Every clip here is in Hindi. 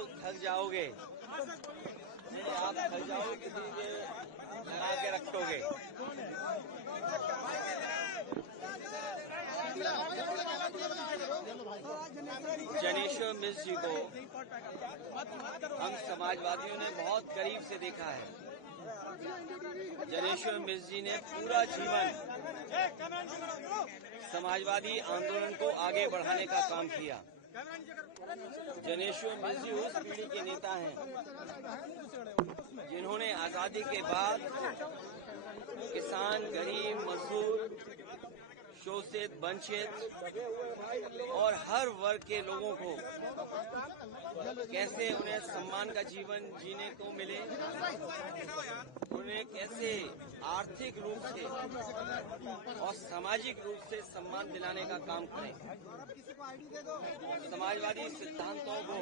लोग थक जाओगे, नहीं आप थक जाओगे, किसी के लगा के रखोगे। जनेश्वर मिश्र जी को हम समाजवादियों ने बहुत करीब से देखा है। जनेश्वर मिश्र जी ने पूरा जीवन समाजवादी आंदोलन को आगे बढ़ाने का काम किया। जनेश्वर मिश्र जी उस पीढ़ी के नेता हैं जिन्होंने आजादी के बाद किसान, गरीब, मजदूर, शोषित, वंचित और हर वर्ग के लोगों को कैसे उन्हें सम्मान का जीवन जीने को मिले, उन्हें कैसे आर्थिक रूप से और सामाजिक रूप से सम्मान दिलाने का काम करें। समाजवादी सिद्धांतों को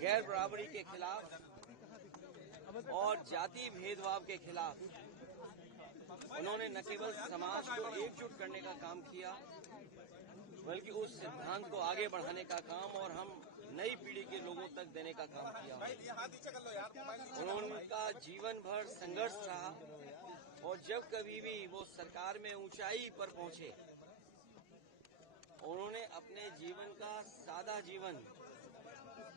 गैर बराबरी के खिलाफ और जाति भेदभाव के खिलाफ उन्होंने न केवल समाज को एकजुट करने का काम किया, बल्कि उस सिद्धांत को आगे बढ़ाने का काम और हम नई पीढ़ी के लोगों तक देने का काम किया। उनका जीवन भर संघर्ष रहा और जब कभी भी वो सरकार में ऊंचाई पर पहुंचे, उन्होंने अपने जीवन का सादा जीवन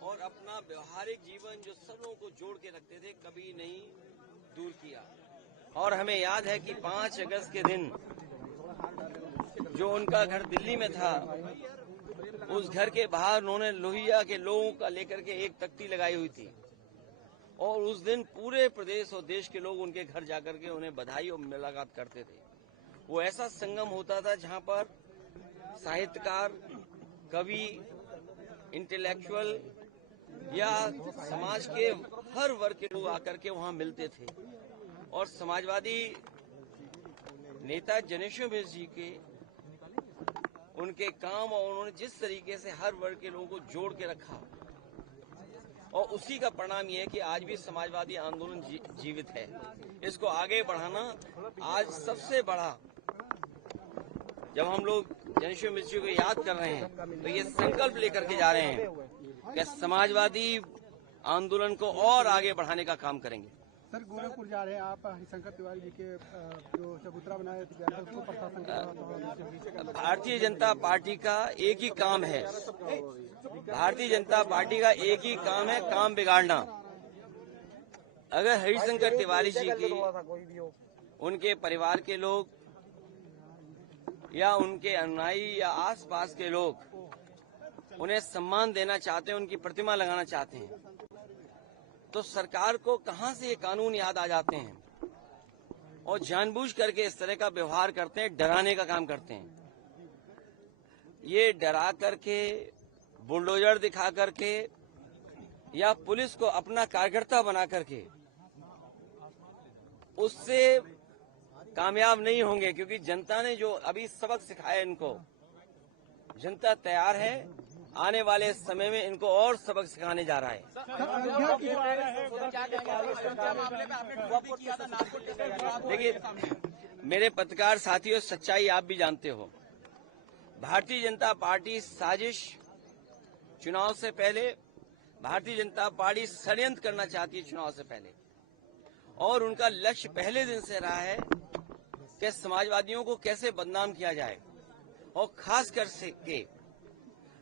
और अपना व्यवहारिक जीवन जो सब लोगों को जोड़ के रखते थे, कभी नहीं दूर किया। और हमें याद है कि 5 अगस्त के दिन जो उनका घर दिल्ली में था, उस घर के बाहर उन्होंने लोहिया के लोगों का लेकर के एक तख्ती लगाई हुई थी और उस दिन पूरे प्रदेश और देश के लोग उनके घर जाकर के उन्हें बधाई और मुलाकात करते थे। वो ऐसा संगम होता था जहां पर साहित्यकार, कवि, इंटेलेक्चुअल या समाज के हर वर्ग के लोग आकर के वहां मिलते थे। और समाजवादी नेता जनेश्वर मिश्र जी के उनके काम और उन्होंने जिस तरीके से हर वर्ग के लोगों को जोड़ के रखा, और उसी का परिणाम यह है कि आज भी समाजवादी आंदोलन जीवित है। इसको आगे बढ़ाना आज सबसे बड़ा, जब हम लोग जनेश्वर मिश्र जी को याद कर रहे हैं तो ये संकल्प लेकर के जा रहे हैं कि समाजवादी आंदोलन को और आगे बढ़ाने का काम करेंगे। सर, गोरखपुर जा रहे हैं आप, हरिशंकर तिवारी जी के जो चबूतरा बनाया था उसको प्रशासन। भारतीय जनता पार्टी का एक ही काम है, भारतीय जनता पार्टी का एक ही काम है, काम बिगाड़ना। अगर हरिशंकर तिवारी जी की, उनके परिवार के लोग या उनके अनुयायी या आसपास के लोग उन्हें सम्मान देना चाहते हैं, उनकी प्रतिमा लगाना चाहते हैं, तो सरकार को कहां से ये कानून याद आ जाते हैं और जानबूझ करके इस तरह का व्यवहार करते हैं, डराने का काम करते हैं। ये डरा करके, बुलडोजर दिखा करके या पुलिस को अपना कार्यकर्ता बना करके उससे कामयाब नहीं होंगे, क्योंकि जनता ने जो अभी सबक सिखाया इनको, जनता तैयार है, आने वाले समय में इनको और सबक सिखाने जा रहा है। देखिए मेरे पत्रकार साथियों, सच्चाई आप भी जानते हो, भारतीय जनता पार्टी साजिश, चुनाव से पहले भारतीय जनता पार्टी षड्यंत्र करना चाहती है चुनाव से पहले, और उनका लक्ष्य पहले दिन से रहा है कि समाजवादियों को कैसे बदनाम किया जाए, और खास कर के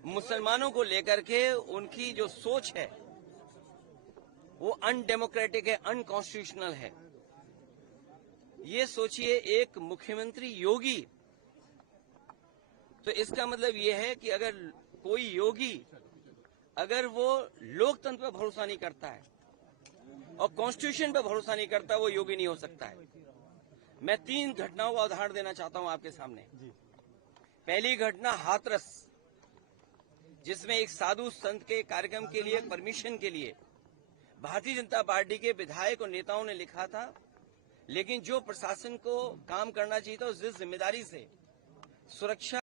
मुसलमानों को लेकर के उनकी जो सोच है वो अनडेमोक्रेटिक है, अनकॉन्स्टिट्यूशनल है। ये सोचिए, एक मुख्यमंत्री योगी, तो इसका मतलब ये है कि अगर कोई योगी अगर वो लोकतंत्र पर भरोसा नहीं करता है और कॉन्स्टिट्यूशन पर भरोसा नहीं करता, वो योगी नहीं हो सकता है। मैं 3 घटनाओं का उदाहरण देना चाहता हूं आपके सामने। पहली घटना हाथरस, जिसमें एक साधु संत के कार्यक्रम के लिए, परमिशन के लिए भारतीय जनता पार्टी के विधायक और नेताओं ने लिखा था, लेकिन जो प्रशासन को काम करना चाहिए था, उस जिम्मेदारी से सुरक्षा